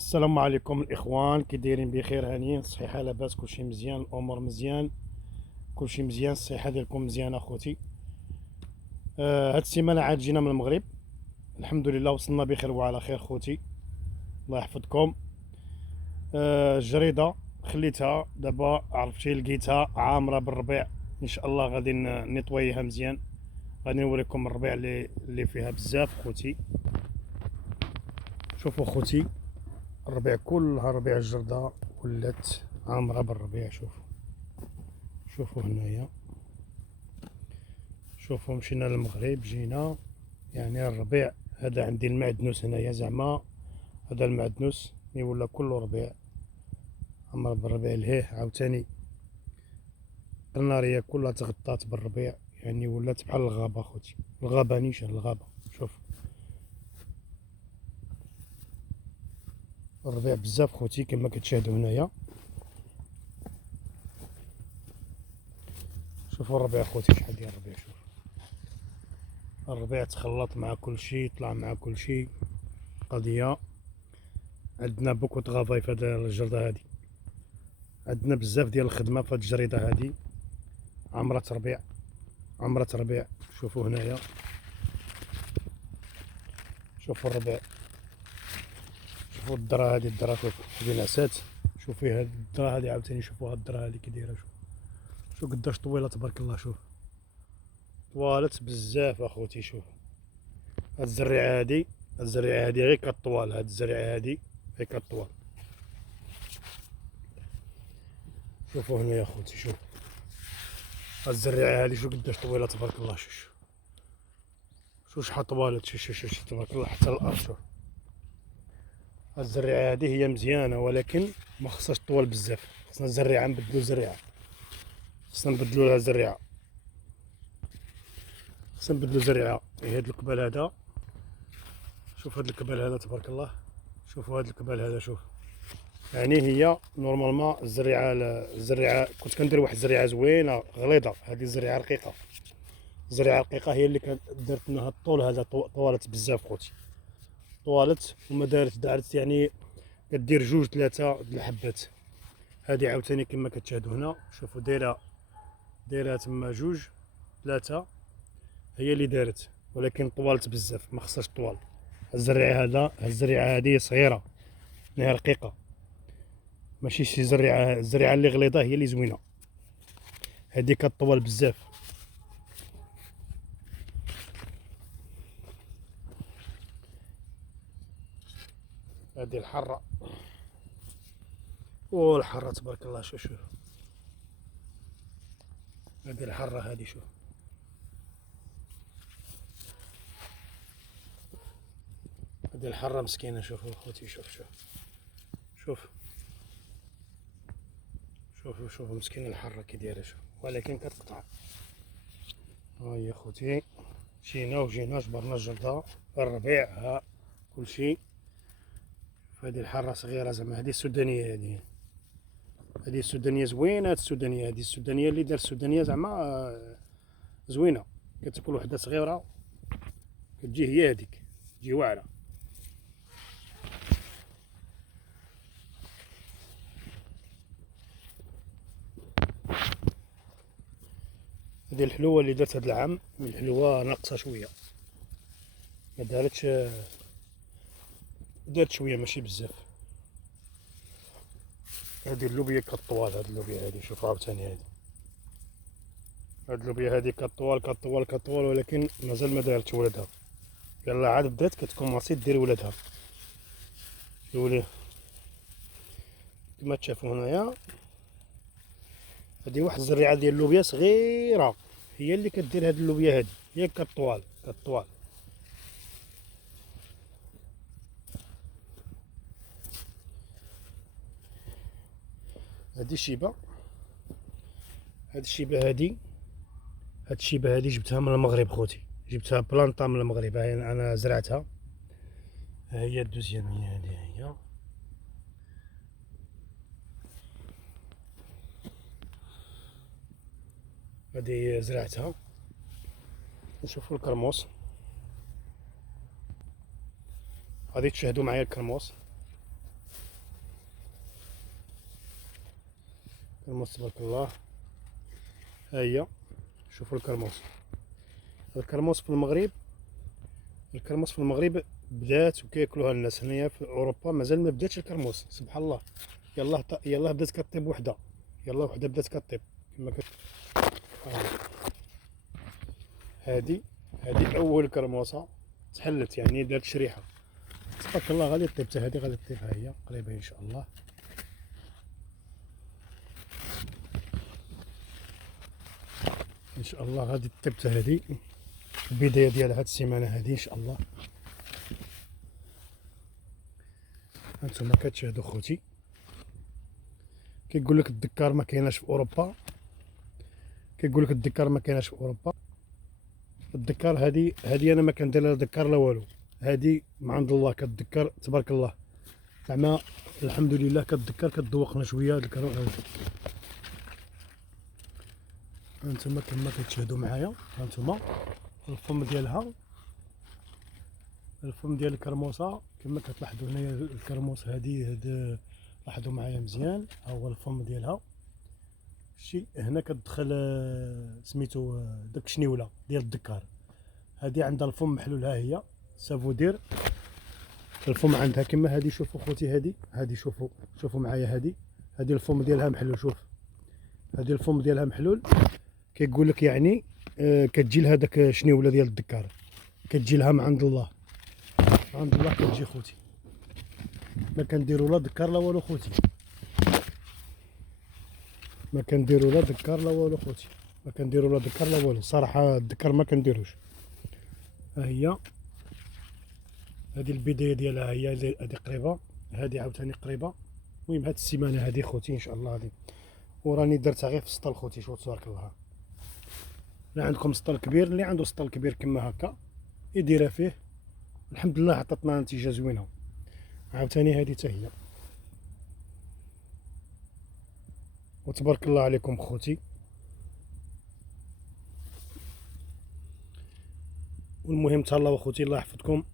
السلام عليكم الاخوان، كي دايرين؟ بخير، هانيين، صحيحه، لاباس، كلشي مزيان، الامور مزيان، كلشي مزيان، الصحه ديالكم مزيان اخوتي. هاد السيمانه عاد جينا من المغرب، الحمد لله وصلنا بخير وعلى خير خوتي، الله يحفظكم. الجريده خليتها دابا، عرفتي، لقيتها عامره بالربيع، ان شاء الله غادي نطويها مزيان، غادي نوريكم الربيع اللي فيها بزاف خوتي. شوفوا خوتي، الربيع كلها ربيع، الجرده ولات عامره بالربيع. شوفوا هنايا، شوفوا مشينا للمغرب جينا، يعني الربيع هذا عندي المعدنوس هنايا، زعما هذا المعدنوس مي ولا كله ربيع، عمر بالربيع. لهيه عاوتاني القنارية كلها تغطات بالربيع، يعني ولات بحال الغابة خوتي، الغابة نيشان الغابة. شوف الربيع بزاف خوتي كما كتشاهدوا هنايا. شوفوا الربيع خوتي، شحال ديال الربيع. شوف الربيع تخلط مع كل شيء، طلع مع كل شيء. قضية عندنا بوكو طغافاي في هذا الجردة هادي، عندنا بزاف ديال الخدمة في هاد الجريدة هادي، عمرة ربيع، عمرة ربيع. شوفوا هنايا، شوفوا الربيع، شوفوا الدرا هادي، الدرا شوف هادي العسات، شوفي هاد الدرا هادي عاوتاني، شوفوا هاد الدرا هادي كي دايره. شوف قداش طويله تبارك الله، شوف طوالت بزاف اخوتي. شوف هاد الزريعه هادي، هاد الزريعه هادي غير كطوال، هاد الزريعه هادي غير كطوال. شوفوا هنا يا اخوتي، شوف هاد الزريعه هادي شوف قداش طويله تبارك الله. شوف شحال طوالت، شوف تبارك الله حتى الارض. شوف هاد الزريعه هادي هي مزيانه، ولكن ما خصهاش طوال بزاف، خصنا الزريعه نبدلو زريعه، خصنا نبدلو لها زريعه، خصنا نبدلو زريعه. هاد القبال هذا، شوف هاد القبال هذا تبارك الله، شوفوا هاد القبال هذا. شوف يعني هي نورمالمون الزريعه كنت كندير واحد الزريعه زوينه غليظه، هذه الزريعه رقيقه، الزريعه الرقيقه هي اللي كانت درت لها الطول هذا، طوالت بزاف خوتي، طوالت وما دارت يعني كدير جوج ثلاثه د الحبات. هذه عاوتاني كما كتشاهدوا هنا، شوفوا دايره تما جوج ثلاثه هي اللي دارت، ولكن طوالت بزاف، ما خصهاش طوال. الزريعه هذه صغيره، هي رقيقه، ماشي شي زريعه، الزريعه اللي غليظه هي اللي زوينه، هذه كطول بزاف. هذه الحره، والحره تبارك الله. شوف هذه الحره هذه، شوف هذه الحره مسكينه. شوفوا خوتي، شوف شوف مسكينه الحره كي دايره، شوف ولكن كتقطع. ها هي خوتي، جينا جبرنا الجرده الربيع، ها كلشي. هذه الحره صغيره زعما، هذه السودانيه، هذه السودانيه زوينه، هذه السودانيه، هذه السودانيه اللي دار السودانيه زعما زوينه، كتاكل وحده صغيره كتجي هي هذيك، تجي واعره. هذه الحلوه اللي درت هذا العام، من الحلوه ناقصه شويه، ما دارتش، دارت شويه ماشي بزاف. هذه اللوبيا كطوال، هذه اللوبيا هذه شوف عاوتاني، هذه اللوبيا هذه كطوال، ولكن مازال ما دارتش ولدها، يلا عاد بدات كتكومونسي دير ولدها. يولي كما تشافوا هنايا، هذه واحد الزريعه ديال اللوبيا صغيره، هي اللي كدير هذه اللوبيا هذه، هي كطوال. هذه الشيبه، هذه الشيبه هذه، هاد الشيبه هذه جبتها من المغرب خوتي، جبتها بلانطا من المغرب، هاي انا زرعتها. ها هي الدوزيام، هي هذه، هذه زرعتها. نشوفوا الكرموس، غادي تشاهدوا معايا الكرموس. كرموس تبارك الله. ها هي شوفوا الكرموس. الكرموس في المغرب، الكرموس في المغرب بدات وكياكلوها الناس. هنايا في اوروبا مازال ما بداتش الكرموس، سبحان الله. يلاه بدات كطيب وحده، يلاه وحده بدات كطيب كما هادي اول كرموسه تحلت، يعني دارت شريحه. تبارك الله غادي طيب، حتى هادي غادي طيب. ها هي قريبه ان شاء الله. ان شاء الله غادي طيب حتى هادي، البدايه ديالها هاد السيمانه هادي ان شاء الله. هانتوما كتشاهدوا خوتي، كيقول لك الدكار ما كايناش في اوروبا، كيقول لك الدكار ما كايناش في اوروبا. الدكار هادي انا ما كندير لا دكار لا والو، هادي من عند الله كدكار تبارك الله. زعما الحمد لله كدكار كتذوقنا شويه هاد الكرم. هانتوما كما كتشاهدوا معايا، هانتوما الفم ديالها، الفم ديال الكرموسه كما كتلاحظوا هنايا. الكرموس هاد لاحظوا معايا مزيان، ها هو الفم ديالها. شي هنا كتدخل سميتو داك الشنيوله ديال الدكار. هادي عندها الفم محلول، ها هي سافو دير الفم عندها كما هادي. شوفوا خوتي هادي شوفوا معايا هادي الفم ديالها محلول. شوف هادي الفم ديالها محلول. كيقول لك يعني كتجي لها داك الشنيوله ديال الدكار، كتجي لها من عند الله، من عند الله كتجي خوتي. ما كنديروا لا دكار لا والو خوتي، ما كنديروا لا دكار لا والو خوتي، ما كنديروا لا دكار لا والو صراحه. الدكار ما كنديروش. ها هي هذه البدايه ديالها، هي هذه قريبه، هذه عاوتاني قريبه. المهم هاد السيمانه هذه خوتي ان شاء الله هذه، وراني درتها غير في السطل خوتي. شوف تبارك الله، لا عندكم سطل كبير، اللي عنده سطل كبير كما هكا يديرها فيه. الحمد لله عطاتنا نتيجه زوينه. عاوتاني هذه حتى هي، وتبارك الله عليكم خوتي. والمهم تهلاو خوتي، الله يحفظكم.